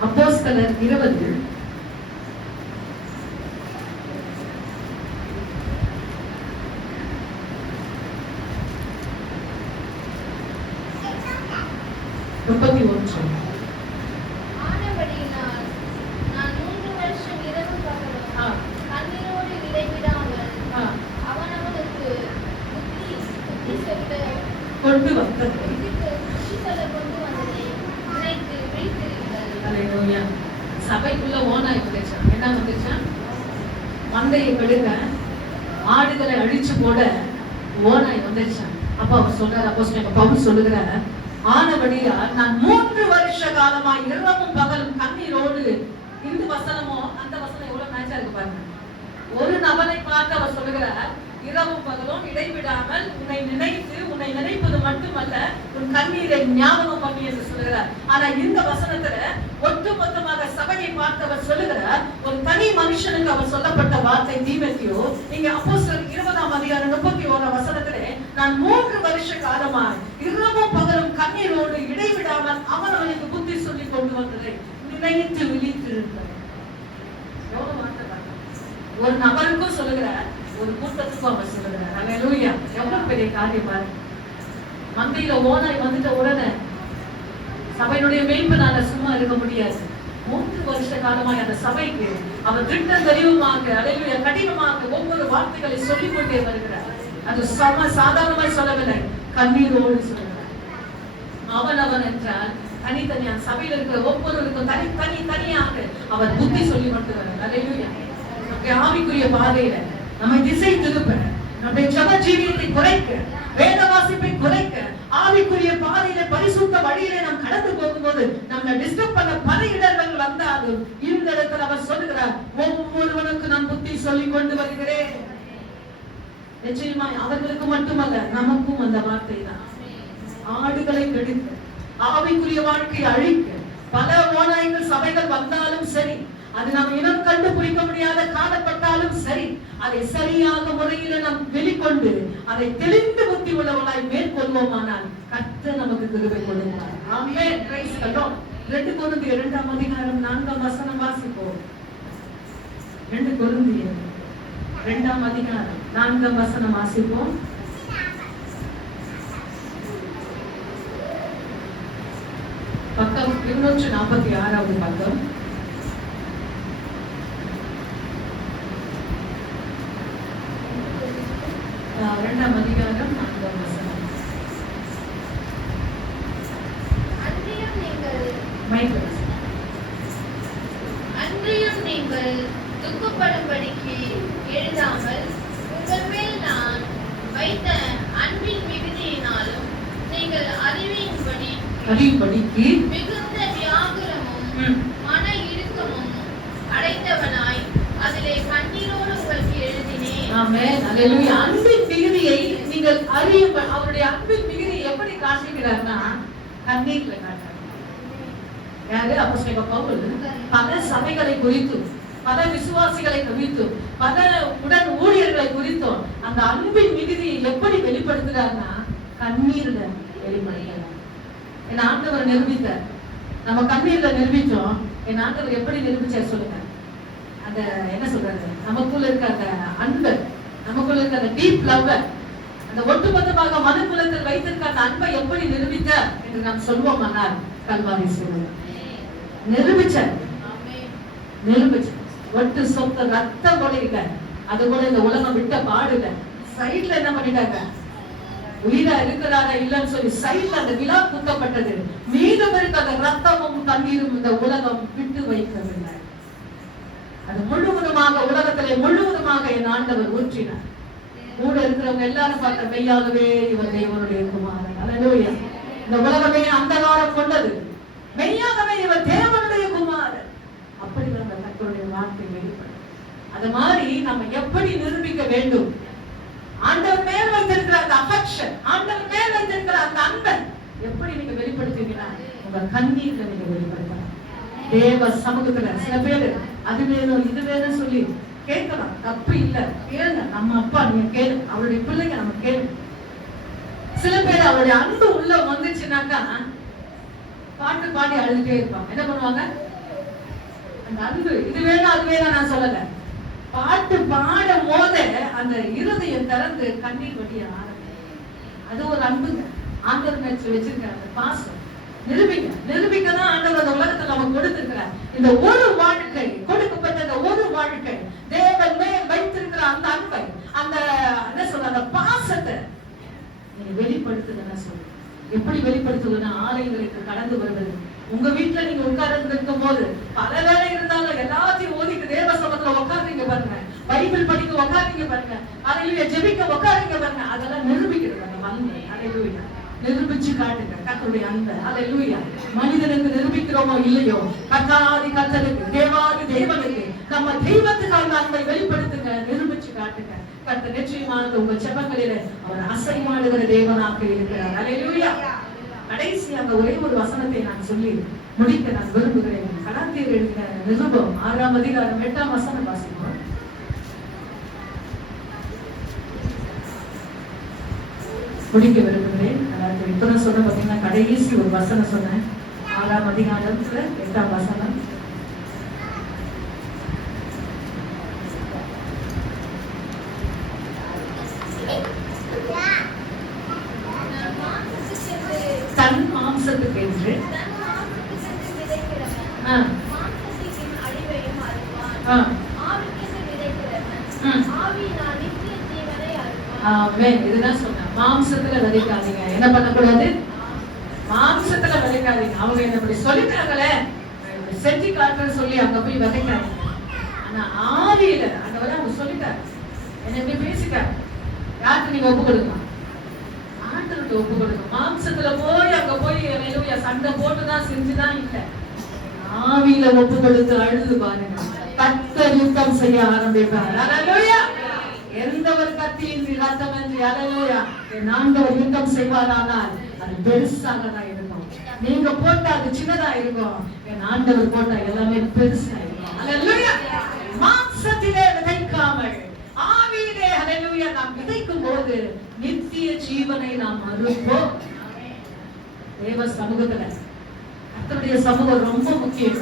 அப்போஸ்தலர் 20 31. ஆனபடியினால் நான் 3 வருஷம் இரவு பகலும் கண்ணீரோடு இடைவிடாமல் அவனவனுக்கு புத்தி சொல்ல கொண்டு வந்ததை நினைத்து விழித்திருங்கள். அல்லேலூயா. சபைக்குள்ள ஓனாய் வந்துச்சான். என்ன வந்துச்சான்? மந்தையை கெடுக்க, ஆடுகளை அழிச்சு போட ஓனாய் வந்துச்சான். அப்ப அவர் சொல்றாரு, அப்போஸ்தலன் பவுல் சொல்லுகிறார், ஆனபடியா நான் 3 வருஷ காலமா இரவும் பகலும் கண்ணீரோடு. இந்த வசனமோ அந்த வசனம் எவ்வளவு மேட்சா இருக்கு பாருங்க. ஒரு நபரை பார்த்து அவர் சொல்லுகிறார், இரவும் பகலும் இடைவிடாமல் உன்னை நினைத்து, உன்னை நினைப்பது மட்டுமல்ல உன் கண்ணீரை ஞாபகம் பண்ணி என்று சொல்லுகிறார். ஆனா இந்த வசனத்துல ஒட்டுமொத்தமாக சபையை பார்த்தவர் சொல்லுகிறார், ஒரு தனி மனுஷனுக்கு அவர் சொல்லப்பட்ட வார்த்தை தீமோத்தேயு. இங்க அப்போஸ்தலர் 20ஆம் அதிகாரம் 31ஆம் வசனத்திலே நான் 3 வருஷ காலமாய் இரவும் பகலும் கண்ணீரோடு இடைவிடாமல் அவனுக்கு புத்தி சொல்லி கொண்டு வந்ததை நினைத்து விழித்திருந்தார். எவ்வளவு வார்த்தை பாருங்க. ஒரு நபருக்கும் சொல்லுகிறார், ஒரு கூட்டத்துக்கும் அவர் சொல்லுகிறார். அல்லேலூயா. எவ்வளவு பெரிய காரியம் பாருங்க. மந்தையில ஓனாய் வந்துட்ட உடனே சபையினுடைய மேய்ப்பனால சும்மா இருக்க முடியாது. 3 வருஷ காலமாய் அந்த சபைக்கு அவர் திட்ட தெளிவுமாக, அல்லேலூயா, கடினமாக ஒவ்வொரு வார்த்தைகளை சொல்லிக் கொண்டே வருகிறார். அது சாதாரணமாய் சொல்லவில்லை, கண்ணீரோடு சொல்லுகிறார். அவன் என்றால் தனித்தனியா சபையில் இருக்கிற ஒவ்வொருவருக்கும் தனியாக அவர் புத்தி சொல்லி கொண்டிருக்கிறார். அல்லேலூயா. நம்முடைய ஆவிக்குரிய பாதையில நம்மை திசை திருப்ப, நம்முடைய ஜெப ஜீவியத்தை குறைக்க, வேத வாசிப்பை குறைக்க, ஆவிக்குரிய பாதையில பரிசுத்த வழியிலே நாம் கடந்து போகும்போது நம்மளை டிஸ்டர்ப் பண்ண பல இடர்கள் வந்தாலும் இந்த இடத்துல அவர் சொல்லுகிறார், ஒவ்வொருவனுக்கு நான் புத்தி சொல்லிக் கொண்டு வருகிறேன். நிச்சயமாய் அவர்களுக்கு மட்டுமல்ல, நமக்கும் அந்த வார்த்தை தான். ஆடுகளை கெடுக்க, ஆவிக்குரிய வாழ்க்கையை அழிக்க பல ஓநாய்கள் சபைகள் வந்தாலும் சரி, அது நாம் இனம் கண்டுபிடிக்க முடியாத காணப்பட்டாலும் சரி, அதை சரியாக முறையில நாம் வெளிக்கொண்டு அதை தெளிந்து புத்தி உள்ளவர்களாய் மேற்கொள்வோமானால் கர்த்தர் நமக்கு கிருபை கொடுப்பார். ஆமென். Praise the Lord. 2 கொரிந்தியர் 2ஆம் அதிகாரம் 4ஆம் வசனம் வாசிப்போம். 2 கொரிந்தியர் 2ஆம் அதிகாரம் 4ஆம் வசனம் வாசிப்போம். பக்கம் 246வது பக்கம். இரண்டாம் அதிகாரம் 4ஆம் வசனம். அன்றியும் நீங்கள் மைக்கேல் அன்றியும் நீங்கள் துக்கப்படும்படிக்கு எழுதாமல் உங்கள் மேல் நான் வைத்த அன்பின் மிகுதியினாலும் நீங்கள் அறிவின்படிக்கு மிகுந்த வியாகுலமும் மன இறுக்கமும் அடைந்தவனாய் அதிலே கண்ணீரோடு உங்களுக்கு எழுதினேன். ஆமென். அல்லேலூயா. அன்பின் மிகுதியை நீங்கள் அறியுங்கள். அவருடைய அன்பின் மிகுதியை எப்படி காண்பிக்கிறார்னா கண்ணீர்ல காட்டுறார். யாரு? அப்போஸ்தலன் பவுல் பல சபைகளை குறித்தும் பல விசுவாசிகளை குறித்தும் பல உடன் ஊழியர்களை குறித்தும் அந்த அன்பின் மிகுதியை எப்படி வெளிப்படுத்துறாருன்னா கண்ணீர்ல வெளிப்படுத்துறார். என் ஆண்டவர் நிரூபித்தார். நம்ம கண்ணீர்ல நிரூபிச்சோம். என் ஆண்டவர் எப்படி நிரூபிச்சார் சொல்லுங்க. அந்த என்ன சொல்றது, நமக்குள்ள இருக்க அந்த அன்பு, நமக்குள்ள இருக்க அந்த டீப் லவ், அந்த ஒட்டுமொத்தமாக மனுக்குலத்தில் வைத்திருக்க அந்த அன்பை எப்படி நிரூபித்தார் என்று நாம் சொல்வோம். ஆனால் கல்வாரி சொல்லுங்க நிரூபிச்சார். ஒட்டு சொத்த ரத்தம் கூட இல்ல, அது கூட இந்த உலகம் விட்ட பாடுல சைட்ல என்ன பண்ணிட்டாங்க, உயிரா இருக்கிறாரா இல்லன்னு சொல்லி சைட்ல அந்த விழா குத்தப்பட்டது. மீதம் இருக்க அந்த ரத்தமும் தண்ணீரும் இந்த உலகம் விட்டு வைக்கவில்லை. அது முழுவதுமாக உலகத்திலே முழுவதுமாக என் ஆண்டவர் ஊற்றினார். கூட இருக்கிறவங்க எல்லாரும் பார்த்த மெய்யாகவே இவர் தேவனுடைய குமாரன். அல்லேலூயா. இந்த உலகமே அந்தகாரம் கொண்டது, மெய்யாகவே இவர் தேவனுடைய குமாரன். அப்படி அந்த கர்த்தருடைய வார்த்தை வெளிப்படும். அது மாதிரி நம்ம எப்படி நிரூபிக்க வேண்டும்? ஆண்டவர் மேல் வைத்திருக்கிற அந்த அஃபெக்ஷன், ஆண்டவர் மேல் வைத்திருக்கிற அந்த அன்பை எப்படி நீங்க வெளிப்படுத்துவீங்கன்னா உங்க கண்ணீர்ல நீங்க வெளிப்படுத்தலாம். தேவ சமூகத்துல சில பேரு அது வேணும் இது வேணும் சொல்லி கேட்கலாம், தப்பு இல்ல, கேளுங்க. நம்ம அப்பா நீங்க கேளு, அவருடைய பிள்ளைங்க நம்ம கேளு. சில பேர் அவருடைய அன்பு உள்ள வந்துச்சுன்னாக்கா பாட்டு பாடி அழுதுட்டே இருப்பாங்க. என்ன பண்ணுவாங்க? அந்த அன்பு இது வேணும் அது வேணும் நான் சொல்லல, பாட்டு பாடும் போது அந்த இருதயம் திறந்து கண்ணீர் வடிய ஆரம்பிக்கும். அது ஒரு அன்புங்க. ஆண்டவர் மேல் வச்சிருக்கிற அந்த பாசம் நிரூபிக்கதான் ஆண்டவர் அந்த உலகத்துல நமக்கு கொடுத்திருக்கிறார். இந்த ஒரு வாழ்க்கை கொடுக்கப்பட்ட இந்த ஒரு வாழ்க்கை தேவன் மேல் வைத்திருக்கிற அந்த அன்பை, அந்த என்ன சொல்ற அந்த பாசத்தை நீங்க வெளிப்படுத்துங்க சொல்லுங்க. எப்படி வெளிப்படுத்துவதுன்னா ஆலயங்களுக்கு கடந்து வருவது. உங்க வீட்டுல நீங்க உட்கார்ந்து இருக்கும் போது பல வேலை இருந்தாலும் எல்லாத்தையும் ஓதிக்கு தேவ சமத்துல உட்கார்றீங்க பாருங்க, பைபிள் படிக்க உட்கார்றீங்க பாருங்க, அல்லேலூயா ஜெபிக்க உட்கார்றீங்க பாருங்க. அதெல்லாம் நிரூபிக்கிறது அந்த அன்பை. அல்லேலூயா. நிரூபிச்சு காட்டுங்க கர்த்தருடைய அன்பை. அல்லேலூயா. மனிதனுக்கு நிரூபிக்கிறோமோ இல்லையோ, கர்த்தாதி கர்த்தருக்கு தேவாதி தேவனுக்கு நம்ம தெய்வத்துக்கு அந்த அன்பை வெளிப்படுத்துங்க, நிரூபிச்சு காட்டுங்க. கர்த்தர் நிச்சயமாக உங்க ஜெபங்களில அவர் அசைமாடுகிற தேவனாக இருக்கிறார். அல்லேலூயா. கடைசி அந்த ஒரே ஒரு வசனத்தை நான் சொல்லி முடிக்க நான் விரும்புகிறேன். கலாத்தியர் எழுதின நிருபம் 6ஆம் அதிகாரம் 8ஆம் வசனம் வாசிப்போம். முடிக்க விரும்புகிறேன். கலாத்தியர் இப்பதான் சொன்ன பாத்தீங்கன்னா கடைசி ஒரு வசனம் சொன்னேன். 6ஆம் அதிகாரத்துல 8ஆம் வசனம். தன் மாம்சத்துக்கு என்று இதுதான் சொன்னேன். மாம்சத்துல விதைக்காதீங்க. என்ன பண்ணக்கூடாது? மாம்சத்துல விதைக்காதீங்க. அவங்க என்ன இப்படி சொல்லிட்டாங்களே செஞ்சு காட்டுன்னு சொல்லி அங்க போய் விதைக்காதீங்க. ஆனா ஆவியில அங்க வர அவங்க சொல்லிட்டாரு, என்ன எப்படி பேசிட்டாரு. யாருக்கு நீங்க ஒப்பு கொடுக்கலாம்? ஆண்டவருக்கு ஒப்பு கொடுக்கணும். மாம்சத்துல போய் அங்க போய் அல்லேலூயா சண்டை போட்டுதான் செஞ்சுதான் இல்ல, ஆவியில ஒப்பு கொடுத்து அழுது பாருங்க. கர்த்தர் யுத்தம் செய்ய ஆரம்பிப்பார். அல்லேலூயா. எந்த ஒரு கத்தியின் ரத்தம் என்று அல்லேலூயா என் ஆண்டவர் யுத்தம் செய்வாரானால் அது பெருசாக தான் இருக்கும். நீங்க போட்டா அது சின்னதா இருக்கும், என் ஆண்டவர் போட்டா எல்லாமே பெருசா இருக்கும். அல்லேலூயா. மாம்சத்திலே விதைக்காமல் ஆவியிலே அல்லேலூயா நாம் விதைக்கும் போது நித்திய ஜீவனை நாம் அறுப்போம். தேவ சமூகத்துல கர்த்தருடைய சமூகம் ரொம்ப முக்கியம்.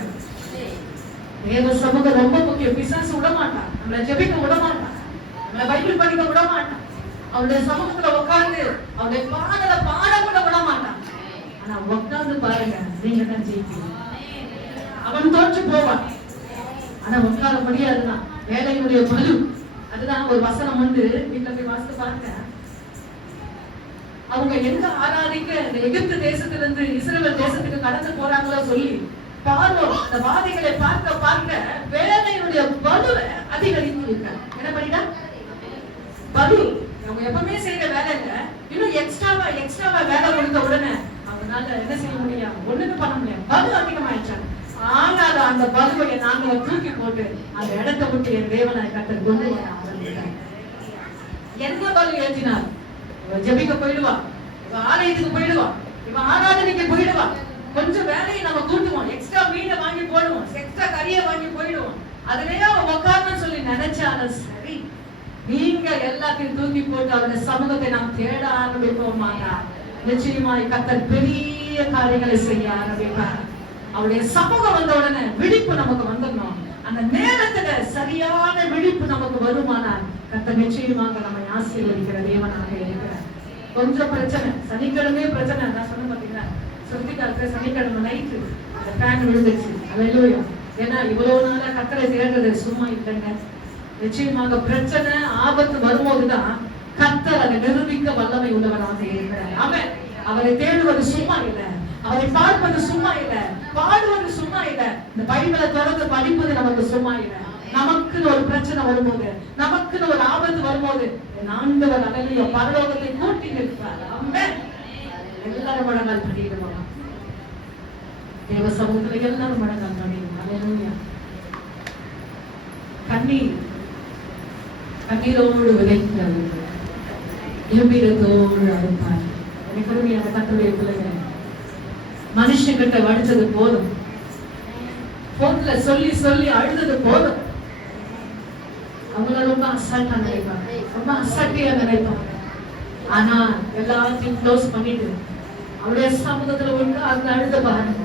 தேவ சமூகம் ரொம்ப முக்கியம். பிசாசு விட மாட்டான், நம்மளை ஜெபிக்க விட மாட்டான், நம்மளை பைபிள் படிக்க விட மாட்டான், அவருடைய சமூகத்துல உட்கார்ந்து அவருடைய பாடலை பாட கூட விட மாட்டான். ஆனா உட்கார்ந்து பாருங்க, நீங்க தான் ஜெயிப்பீங்க. அவன் தோற்று போவான், ஆனா உட்கார முடியாதுதான். வேலையினுடைய பலு அதுதான். ஒரு வசனம் உண்டு, வீட்டுல போய் வாசித்து பாருங்க. அவங்க எங்க ஆராதிக்க இந்த எகிப்து தேசத்திலிருந்து இஸ்ரவேல் தேசத்துக்கு கடந்து போறாங்களோ சொல்லி பார்வோன் அந்த வாதிகளை பார்க்க பார்க்க வேலையினுடைய தன்னுடைய பலுவை அதிகரித்து இருக்கார். என்ன பண்ணிட்டா? பலு. அவங்க எப்பவுமே செய்யற வேலை இல்ல, இன்னும் எக்ஸ்ட்ராவா வேலை கொடுத்த உடனே அவனால என்ன செய்ய முடியும்? ஒண்ணுமே பண்ண முடியாது. பலு அதிகமாயிடுச்சாங்க. ஆனாலும் அந்த பலுவை நாங்க தூக்கி போட்டு அந்த இடத்தை விட்டு என் தேவனாய் கர்த்தர் கொண்டு வர ஆரம்பித்தார். என்ன பலு ஏற்றினார்? ஜெபிக்க போயிடுவா, இவ ஆலயத்துக்கு போயிடுவா, இவ ஆராதனைக்கு போயிடுவா. கொஞ்சம் வேலையை நம்ம கூட்டுவோம், எக்ஸ்ட்ரா மீனை வாங்கி போடுவோம், எக்ஸ்ட்ரா கறியை வாங்கி போயிடுவோம். அதுலயே அவன் உட்கார்ந்து சொல்லி நினைச்சாலும் சரி, நீங்க எல்லாத்தையும் தூக்கி போட்டு அவருடைய சமூகத்தை நாம் தேட ஆரம்பிப்போமானா நிச்சயமாய் கர்த்தர் பெரிய காரியங்களை செய்ய ஆரம்பிப்பார். அவருடைய சமூகம் வந்த உடனே விழிப்பு நமக்கு வந்துடணும். அந்த நேரத்துல சரியான விழிப்பு நமக்கு வருமானால் கர்த்தர் நிச்சயமாக நம்மை ஆசீர்வதிக்கிற தேவனாக இருக்கிறார். கொஞ்சம் பிரச்சனை, சனிக்கிழமை பிரச்சனை, நான் சொன்ன பாத்தீங்களா, சுத்திக்காலத்துல சனிக்கிழமை நைட்டு அந்த ஃபேன் விழுந்துச்சு. அல்லேலூயா. ஏன்னா இவ்வளவு நாளா கர்த்தரை தேடுறது சும்மா இல்லைங்க. நிச்சயமாக பிரச்சனை ஆபத்து வரும்போதுதான் கர்த்தர் அதை நிரூபிக்க வல்லமை உள்ளவராக இருக்கிறார். அவன் அவரை தேடுவது சும்மா இல்லை, அவரை பார்ப்பது சும்மா இல்லை, பாடுவது சும்மா இல்லை, இந்த பைபிளை தொடர்ந்து படிப்பது நமக்கு சும்மா இல்லை. நமக்குன்னு ஒரு பிரச்சனை வரும்போது, நமக்குன்னு ஒரு ஆபத்து வரும்போது ஆண்டவர் அலைய பரலோகத்தை கூட்டி நிற்பார். ஆமென். எல்லாரும் மடங்கால் பண்ணிடுவாங்க. தேவ சமூகத்துல எல்லாரும் மடங்கால் பண்ணிடுவாங்க. அல்லேலூயா. கண்ணீரோடு விதைக்கிறவர்கள் கம்பீரத்தோடு அறுப்பார். எனக்கு கர்த்தருடைய பிள்ளைகள், மனுஷங்கிட்ட வடிச்சது போதும், போன்ல சொல்லி சொல்லி அழுதது போதும். அவங்கள ரொம்ப அசால்ட்டா நினைப்பாங்க, ரொம்ப அசால்ட்டியா நினைப்பாங்க. ஆனா எல்லாத்தையும் க்ளோஸ் பண்ணிட்டு அவருடைய சமூகத்துல ஒன்று அந்த அழுத பாருங்க.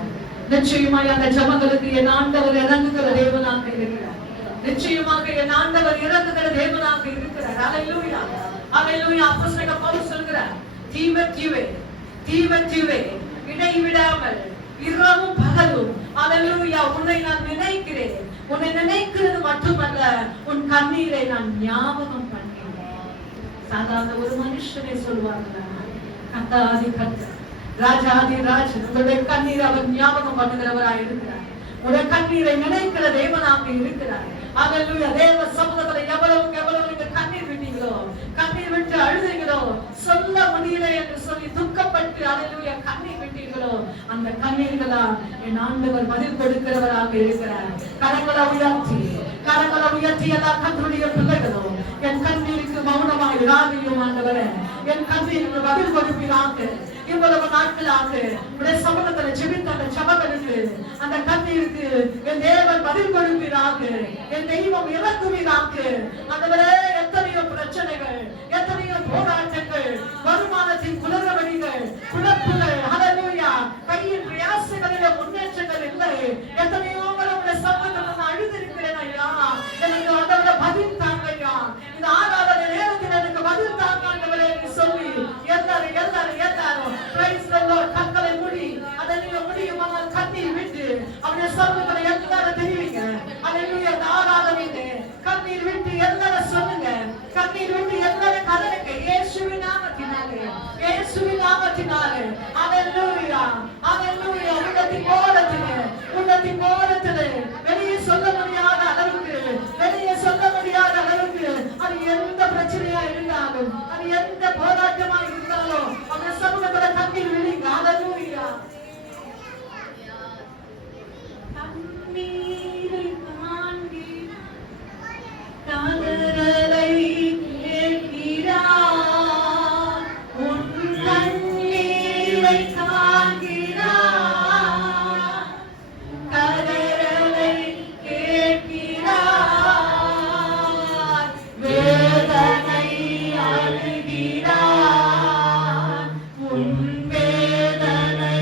நிச்சயமாய் அந்த ஜபங்களுக்கு என் ஆண்டவர் இறங்குகிற தேவனாக இருக்கிறார். நிச்சயமாக என் ஆண்டவர் இறங்குகிற தேவனாக இருக்கிறார். அல்லேலூயா, அல்லேலூயா. அப்போஸ்தலன் பவுல் சொல்கிறார், தீமோத்தேயுவே இடைவிடாமல் இரவும் பகலும் அல்லேலூயா உன்னை நான் நினைக்கிறேன். உன்னை நினைக்கிறது மட்டுமல்ல, உன் கண்ணீரை நான் ஞாபகம் பண்ணுகிறேன். சாதாரண ஒரு மனுஷனை சொல்வாங்களா? கர்த்தாதி கர்த்தர், ராஜாதி ராஜன் உங்களுடைய கண்ணீரை அவர் ஞாபகம் பண்ணுகிறவராய் இருக்கிறார். உடைய கண்ணீரை நினைக்கிற தேவனாக இருக்கிறார். அல்லேலூயா. தேவ சமூகத்துல எவ்வளவு நீங்க கண்ணீர் விட்டீங்களோ, கண்ணீர் விட்டு அழுதீங்களோ, சொல்ல முடியல என்று சொல்லி துக்கப்பட்டு அல்லேலூயா கண்ணீர் விட்டீங்களோ, அந்த கண்ணீர்களா என் ஆண்டவர் பதில் கொடுக்கிறவராக இருக்கிறார். கரங்களை உயர்த்தி எல்லா கர்த்தருடைய பிள்ளைகளும் என் கண்ணீருக்கு மௌனமாய் இராதையும் ஆண்டவரே, என் கண்ணீருக்கு பதில் கொடுப்பீராக. இவ்வளவு நாட்களாக உடைய சமூகத்துல ஜெபித்த அந்த ஜபங்களுக்கு, அந்த கண்ணீருக்கு என் தேவன் பதில் கொடுப்பீராக. என் தெய்வம் இறக்குவீராக. ஆண்டவரே, எத்தனையோ பிரச்சனைகள், எத்தனையோ போராட்டங்கள், வருமானத்தின் குளறுபடிகள், குழப்புகள், அல்லேலூயா, கையின் பிரயாசங்களிலே முன்னேற்றங்கள் இல்லை. எத்தனையோ உடைய சமூகத்துல நான் அழுதிருக்கிறேன் ஐயா, எனக்கு ஆண்டவரே பதில் தாங்க ஐயா, இந்த ஆராதனை நேரத்தில் எனக்கு பதில் தாங்க ஆண்டவரே என்று சொல்லி எல்லாரும் பிரைஸ் தி லார்ட். கண்களை மூடி அல்லேலூயா முடியுமானால் கண்ணீர் விட்டு அவருடைய சமூகத்துல எல்லாரும் தெரிவிங்க. அல்லேலூயா. ஆராதனையிலே கண்ணீர் விட்டு எல்லாரும் சொல்லுங்க, கண்ணீர் விட்டு எல்லாரும் கதறுங்க. இயேசுவின் நாமத்தினாலே, இயேசுவின் நாமத்தினாலே. அல்லேலூயா, அல்லேலூயா. உள்ளத்தின் ஓரத்திலே வெளியே சொல்ல முடியாத அளவுக்கு, அது எந்த பிரச்சனையா இருந்தாலும், அது எந்த போராட்டமா இருந்தாலும் அந்த சமூகத்துல கண்ணீர் விடுங்க. அல்லேலூயா. கண்ணீரை தாண்டி கதறலை கேட்கிறார், உன் கண்ணீரை காண்கிறார், கதறலை கேட்கிறார், வேதனை அழுகிறார், உன் வேதனை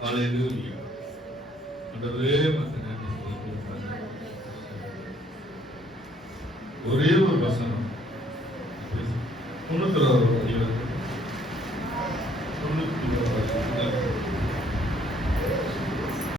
Hallelujah. ஆண்டவரே, உமக்கு நன்றி செலுத்துகிறோம். ஒரே ஒரு வசனம் 91